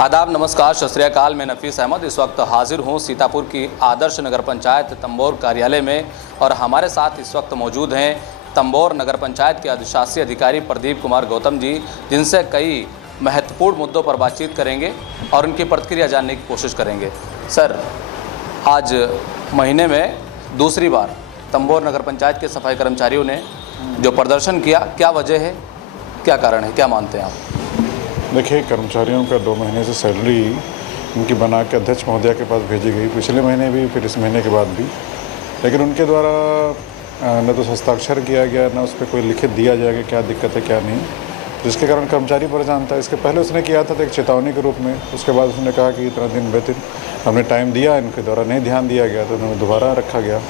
आदाब, नमस्कार, सत श्री अकाल। मैं नफीस अहमद इस वक्त हाजिर हूँ सीतापुर की आदर्श नगर पंचायत तंबोर कार्यालय में और हमारे साथ इस वक्त मौजूद हैं तंबोर नगर पंचायत के अधिशासी अधिकारी प्रदीप कुमार गौतम जी, जिनसे कई महत्वपूर्ण मुद्दों पर बातचीत करेंगे और उनकी प्रतिक्रिया जानने की कोशिश करेंगे। सर, आज महीने में दूसरी बार तंबोर नगर पंचायत के सफाई कर्मचारियों ने जो प्रदर्शन किया, क्या वजह है, क्या कारण है, क्या मानते हैं आप? देखिए, कर्मचारियों का 2 महीने से सैलरी उनकी बना के अध्यक्ष महोदया के पास भेजी गई, पिछले महीने भी, फिर इस महीने के बाद भी, लेकिन उनके द्वारा न तो हस्ताक्षर किया गया, न उस पर कोई लिखित दिया जाएगा क्या दिक्कत है क्या नहीं, जिसके कारण कर्मचारी परेशान था। इसके पहले उसने किया था तो एक चेतावनी के रूप में, उसके बाद उसने कहा कि इतना दिन बेहतर हमने टाइम दिया, इनके द्वारा नहीं ध्यान दिया गया तो उन्हें दोबारा रखा गया।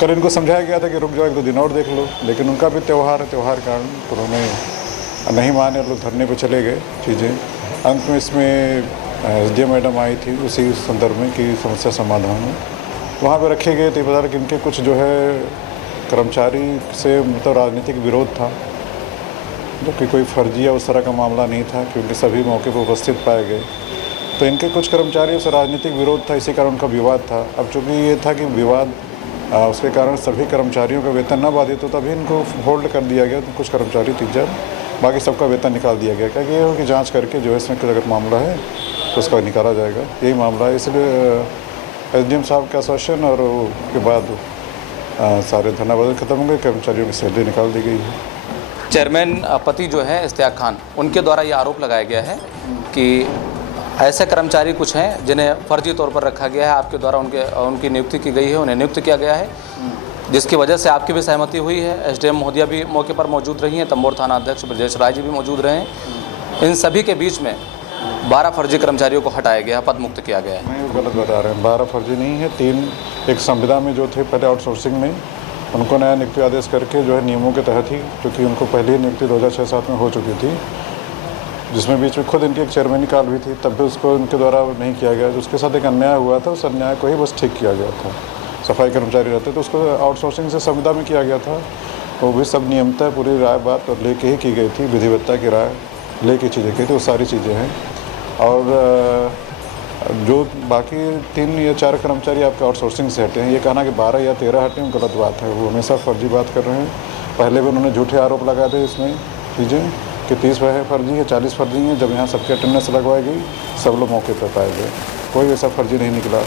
कल इनको समझाया गया था कि रुक जाओ, 1-2 दिन और देख लो, लेकिन उनका भी त्यौहार है, त्यौहार के कारण तो उन्होंने नहीं माने, लोग धरने पे चले गए चीज़ें। अंत में इसमें एसडीएम मैडम आई थी उसी संदर्भ में कि समस्या समाधान हो, वहाँ पे रखे गए थे। बता कि इनके कुछ जो है कर्मचारी से मतलब राजनीतिक विरोध था, जो कि कोई फर्जी या उस तरह का मामला नहीं था, क्योंकि सभी मौके पर उपस्थित पाए गए। तो इनके कुछ कर्मचारियों से राजनीतिक विरोध था, इसी कारण उनका विवाद था। अब चूँकि ये था कि विवाद उसके कारण सभी कर्मचारियों का वेतन न बाधित हो, तभी इनको होल्ड कर दिया गया। तो कुछ कर्मचारी टीचर, बाकी सबका वेतन निकाल दिया गया। क्या ये हो कि जांच करके जो है इसमें कुछ अगर मामला है तो उसका निकाला जाएगा, यही मामला है। इसलिए एसडीएम साहब का आश्वासन और उसके बाद सारे धरना खत्म हो गए, कर्मचारियों की सैलरी निकाल दी गई है। चेयरमैन पति जो है इश्तियाक खान, उनके द्वारा ये आरोप लगाया गया है कि ऐसे कर्मचारी कुछ हैं जिन्हें फर्जी तौर पर रखा गया है, आपके द्वारा उनकी नियुक्ति की गई है, उन्हें नियुक्त किया गया है, जिसकी वजह से आपकी भी सहमति हुई है। एसडीएम महोदया भी मौके पर मौजूद रही हैं, तंबोर थाना अध्यक्ष ब्रजेश राय जी भी मौजूद रहे हैं। इन सभी के बीच में 12 फर्जी कर्मचारियों को हटाया गया, पद मुक्त किया गया है। नहीं, वो गलत बता रहे हैं। 12 फर्जी नहीं है, 3 एक संविदा में जो थे पहले आउटसोर्सिंग में, उनको नया नियुक्ति आदेश करके जो है नियमों के तहत ही, क्योंकि उनको पहले ही नियुक्ति 2006-7 में हो चुकी थी, जिसमें बीच में खुद इनकी एक चेयरमैनी काल भी थी, तब भी उसको इनके द्वारा नहीं किया गया। उसके साथ एक अन्याय हुआ था, उस अन्याय को ही बस ठीक किया गया था। सफाई कर्मचारी रहते तो उसको आउटसोर्सिंग से संविदा में किया गया था, वो भी सब नियमतः पूरी राय बात और लेके ही की गई थी, विधिवत्ता की राय लेके चीज़ें की थी, वो सारी चीज़ें हैं। और जो बाकी 3 या 4 कर्मचारी आपके आउटसोर्सिंग से हटे हैं, ये कहना कि 12 या 13 हटे हैं, गलत बात है। वो हमेशा फर्जी बात कर रहे हैं। पहले भी उन्होंने झूठे आरोप लगाए थे इसमें चीज़ें कि 30 फर्जी है, 40 फर्जी हैं। जब यहाँ सबके अटेंडेंस लगवाई गई, सब लोग मौके पर पाए गए, कोई ऐसा फर्जी नहीं निकला।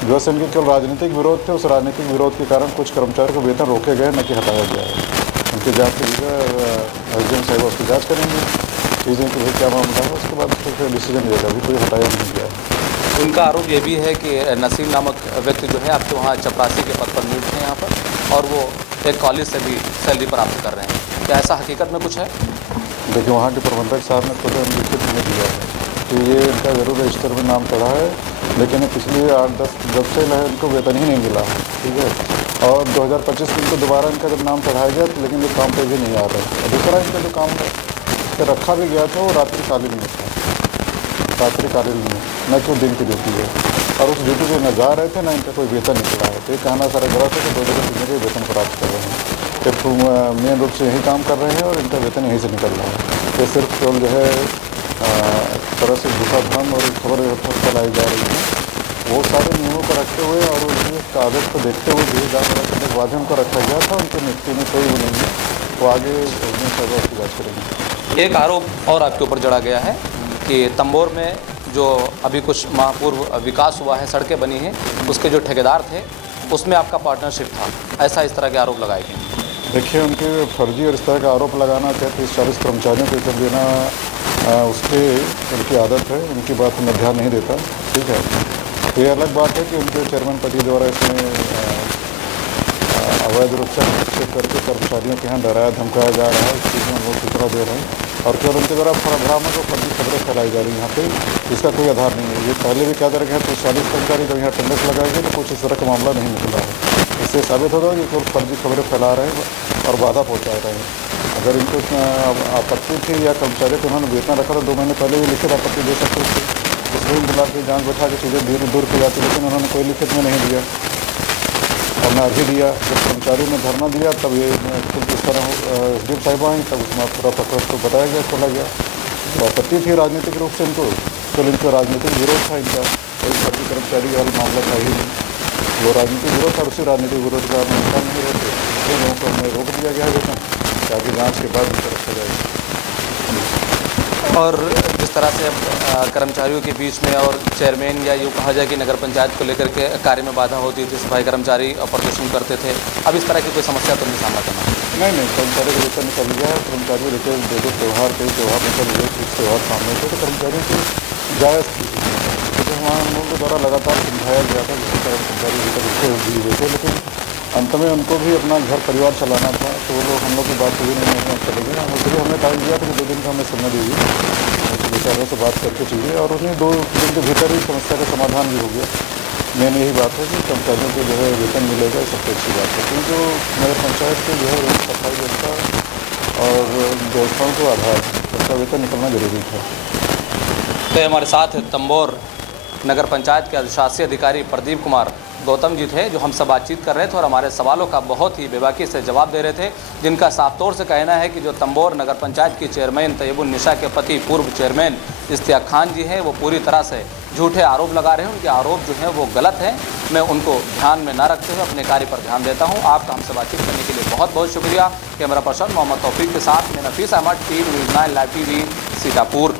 जो से इनके केवल राजनीतिक विरोध थे, उस राजनीतिक विरोध के कारण कुछ कर्मचारियों को वेतन रोके गए, न कि हटाया गया है। उनकी जाँच के लिए एसडीएम साहब उसकी जाँच करेंगे चीज़ें कि भाई क्या मामला है, उसके बाद फिर डिसीजन लेगा। अभी कोई हटाया नहीं गया है। उनका आरोप ये भी है कि नसीम नामक व्यक्ति जो है आपके वहाँ चपरासी के पद पर नियुक्त हैं यहाँ पर, और वो एक कॉलेज से भी सैलरी प्राप्त कर रहे हैं। क्या ऐसा हकीकत में कुछ है? देखिए, वहाँ के प्रबंधक साहब ने खुद लिखित में दिया है कि ये इनका ज़रूर रजिस्टर में नाम चढ़ा है, लेकिन पिछले 8-10 जब से इनको वेतन ही नहीं मिला, ठीक है। और 2025 में इनको दोबारा इनका जब नाम चढ़ाया गया, तो लेकिन ये काम पे भी नहीं आ रहा है। और दूसरा इनका जो काम रखा भी गया था वो रात्रिकालीन में था, रात्रिकालीन में, न कि दिन की ड्यूटी है। और उस ड्यूटी पे न जा रहे थे, ना इनका कोई वेतन निकला है। तो ये कहना सारा गलत है कि 2 जगह 3 जगह वेतन प्राप्त कर रहे हैं। ये मेन रूप से यही काम कर रहे हैं और इनका वेतन यहीं से निकल रहा है। ये सिर्फ केवल जो है तरह से दूसरा भ्रम और खबर फैलाई जा रही है। वो सारे नियमों को रखते हुए और उनकी कागज़ को देखते हुए धीरे जाँच करने के बाद उनको रखा गया था। उनकी नियुक्ति में कोई वो नहीं है, वो आगे उसकी जाँच करेंगे। एक आरोप और आपके ऊपर जड़ा गया है कि तंबोर में जो अभी कुछ माह पूर्व विकास हुआ है, सड़कें बनी हैं, उसके जो ठेकेदार थे उसमें आपका पार्टनरशिप था, ऐसा इस तरह के आरोप लगाए गए। देखिए, उनके फर्जी और इस तरह का आरोप लगाना, चाहे 30-40 कर्मचारियों को वेतन देना, उसके उनकी आदत है, उनकी बात में ध्यान नहीं देता, ठीक है। तो ये अलग बात है कि उनके चेयरमैन पति द्वारा इसमें अवैध रूप से हस्तक्षेप करके कर्मचारियों के यहाँ डराया धमकाया जा रहा है, इस चीज़ में लोग सूचना दे रहे हैं। और केवल उनके द्वारा भ्रामक और फर्जी खबरें फैलाई जा रही हैं यहाँ पे, इसका कोई आधार नहीं है। ये पहले भी क्या कर रहे हैं, 30-40 कर्मचारी जब यहाँ अटेंडेंस लगाएंगे तो कुछ इस तरह का मामला नहीं निकला है। इससे साबित होगा कि केवल फर्जी खबरें फैला रहे हैं और बाधा पहुँचा रहे हैं। अगर इनको आपत्ति थी या कर्मचारी को उन्होंने वेतन रखा तो 2 महीने पहले ही लिखित आपत्ति दे सकते थे, उसमें बुला के जाँच बैठा के चीज़ें दूर की जाती, लेकिन उन्होंने कोई लिखित में नहीं दिया और न अभी दिया। जब कर्मचारी ने धरना दिया तब ये इस तरह एसडीएम साहिबा आई, तब उसमें पूरा पत्र को बताया गया, खोला गया। तो आपत्ति थी राजनीतिक रूप से इनको, तो इनका राजनीतिक विरोध था, इनका कोई भर्ती कर्मचारी वाला मामला था ही नहीं। वो राजनीतिक विरोध था, उसी राजनीतिक विरोध का अनुसार नहीं रहते, तो लोगों को हमें रोक दिया गया है वेतन, ताकि जाँच के बाद उनका रखा जाएगा। और जिस तरह से अब कर्मचारियों के बीच में और चेयरमैन या यूँ कहा जाए कि नगर पंचायत को लेकर के कार्य में बाधा होती थी, सफाई कर्मचारी प्रदर्शन करते थे, अब इस तरह की कोई समस्या तो नहीं सामना करना? नहीं, कर्मचारी का वेतन निकल गया है। कर्मचारी देखिए दो त्यौहार, कई त्यौहार निकल गए, कुछ त्यौहार सामने थे, तो कर्मचारियों की जायज़ थी, क्योंकि हम लोगों के द्वारा लगातार समझाया गया था, जिसके कारण कर्मचारी वेतन रुके दिए हुए थे, लेकिन अंत में उनको भी अपना घर परिवार चलाना था, तो वो लोग हम लोग की बात हुई नहीं चले गए। उसके लिए हमने टाइम दिया था कि 2 दिन का हमें समय दीजिए, विचारों से बात करके चीज़ें, और उन्हें 2 दिन के भीतर ही समस्या का समाधान भी हो गया। मेन यही बात है कि कर्मचारियों को जो है वेतन मिलेगा, सबसे अच्छी बात है, क्योंकि जो नगर पंचायत के जो है सफाई व्यवस्था और व्यवस्थाओं को आधार है, उनका वेतन निकलना जरूरी था। तो हमारे साथ तंबोर नगर पंचायत के अधिशासी अधिकारी प्रदीप कुमार गौतम जी थे, जो हमसे बातचीत कर रहे थे और हमारे सवालों का बहुत ही बेबाकी से जवाब दे रहे थे, जिनका साफ तौर से कहना है कि जो तंबोर नगर पंचायत की चेयरमैन तैयबुन्निसा के पति पूर्व चेयरमैन इश्तियाक खान जी हैं, वो पूरी तरह से झूठे आरोप लगा रहे हैं। उनके आरोप जो हैं वो गलत हैं। मैं उनको ध्यान में न रखते हुए अपने कार्य पर ध्यान देता हूँ। आपका हमसे बातचीत करने के लिए बहुत बहुत शुक्रिया। कैमरा पर्सन मोहम्मद तौफीक के साथ मैं Nafees Ahmad, TV news 9 live TV Sitapur.